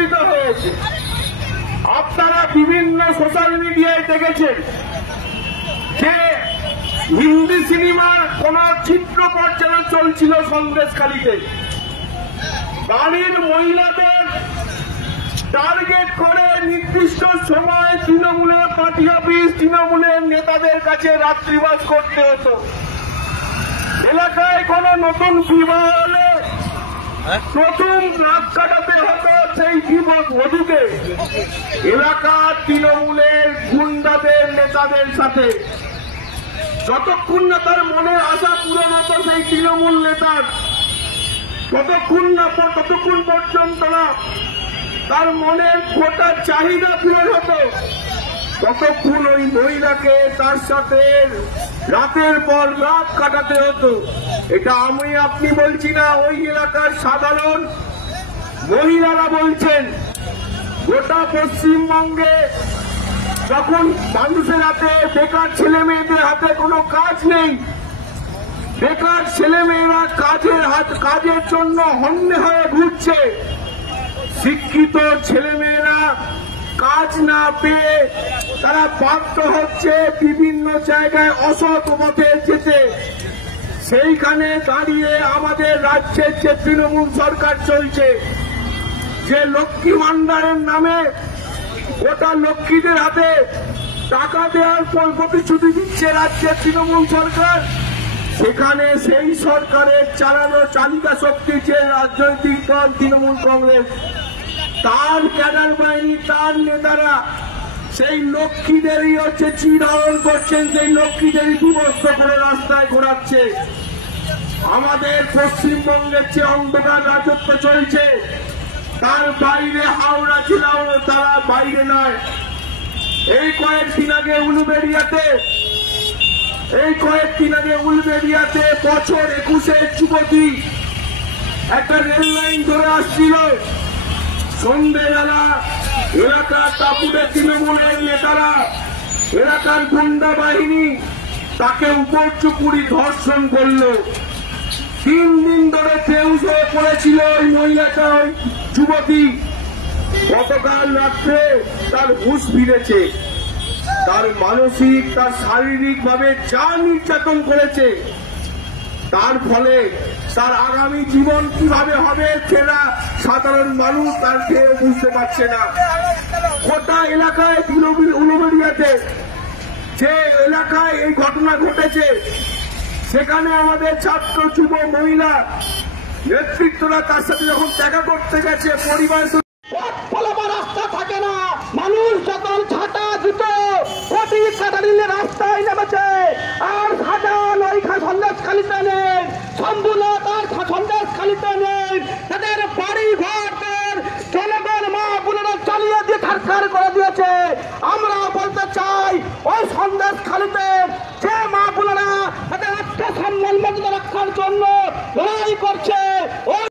একত্রিত হয়েছে। আপনারা বিভিন্ন সোশ্যাল মিডিয়ায় দেখেছেন যে হিন্দি সিনেমার কোন চিত্রপট যেন চলছিল সন্দেশখালীতে। বাড়ির মহিলাদের টার্গেট করে নির্দিষ্ট সময় তৃণমূলের পার্টি অফিস, তৃণমূলের নেতাদের কাছে রাত্রিবাস করতে হতো। এলাকায় কোন নতুন বিবাহ হলে প্রথম নাক কাটাতে হতো সেই যুবক বধূকে এলাকার তৃণমূলের গুন্ডাদের নেতাদের সাথে। যতক্ষণ না তার মনের আশা পূরণ হতো সেই তৃণমূল নেতার, ততক্ষণ পর্যন্ত না তার মনের গোটা চাহিদা পূরণ হতো, ততক্ষণ ওই মহিলাকে তার সাথে রাতের পর রাত কাটাতে হতো। এটা আমি আপনি বলছি না, ওই এলাকার সাধারণ মহিলারা বলছেন। গোটা পশ্চিমবঙ্গে যখন মানুষের হাতে, বেকার ছেলে মেয়েদের হাতে কোনো কাজ নেই, বেকার ছেলে মেয়েরা কাজের জন্য হন্যে হয়ে ঘুরছে, শিক্ষিত ছেলে মেয়েরা কাজ না পেয়ে তারা বাধ্য হচ্ছে বিভিন্ন জায়গায় অসৎ পথে যেতে। সেইখানে দাঁড়িয়ে আমাদের রাজ্যের যে তৃণমূল সরকার চলছে, যে লক্ষ্মী ভান্ডারের নামে গোটা লক্ষ্মীদের হাতে টাকা দেওয়ার পর প্রতিশ্রুতি দিচ্ছে রাজ্যের তৃণমূল সরকার, সেখানে সেই সরকারের চালানো চালিকা শক্তি যে রাজনৈতিক দল তৃণমূল কংগ্রেস, তার ক্যাডার বাহিনী, তার নেতারা সেই লক্ষ্মীদেরই হচ্ছে চিরহরণ করছেন, সেই লক্ষ্মীদেরই বিভক্ত করে রাস্তায় ঘোরাচ্ছে। আমাদের পশ্চিমবঙ্গের যে অন্ধকার রাজত্ব চলছে তার বাইরে হাওড়া জেলাও তারা বাইরে নয়। এই কয়েকদিন আগে উলুবেড়িয়াতে বছর 21-এর যুবতী একটা রেল লাইন ধরে আসছিল। সন্ধ্যেবেলা এলাকার টাপুদের তৃণমূলের নেতারা, এলাকার গুন্ডা বাহিনী তাকে উপর্যুপুরি ধর্ষণ করল। 3 দিন ধরে বেহুশ হয়ে পড়েছিল ওই মহিলাটা, ওই যুবতী। গতকাল রাত্রে তার হুঁশ ফিরেছে। তার মানসিক, তার শারীরিক ভাবে যা নির্যাতন করেছে, তার ফলে তার আগামী জীবন কিভাবে হবে সেটা সাধারণ মানুষ তার খেয়ে বুঝতে পারছে না। গোটা এলাকায় উলুবেড়িয়াতে যে এলাকায় এই ঘটনা ঘটেছে, সেখানে আমাদের ছাত্র, যুব, মহিলা নেতৃত্বরা তার সাথে যখন দেখা করতে গেছে, পরিবার রাস্তা থাকে না, মানুষ যখন ছাতা জুতো কোটি টাকা নিলে রাস্তায় নেমেছে। আর সাজান ওইখানে সন্দেশখালীতে নেই, শম্ভুনাথ আর সন্দেশখালীতে নেই, তাদের বাড়ি ঘর জনগণ মা বোনেরা চালিয়ে দিয়ে সরকার করে দিয়েছে। আমরা বলতে চাই, ওই সন্দেশখালীতে যে মা বোনেরা তাদের আত্মসম্মান মর্যাদা রক্ষার জন্য লড়াই করছে,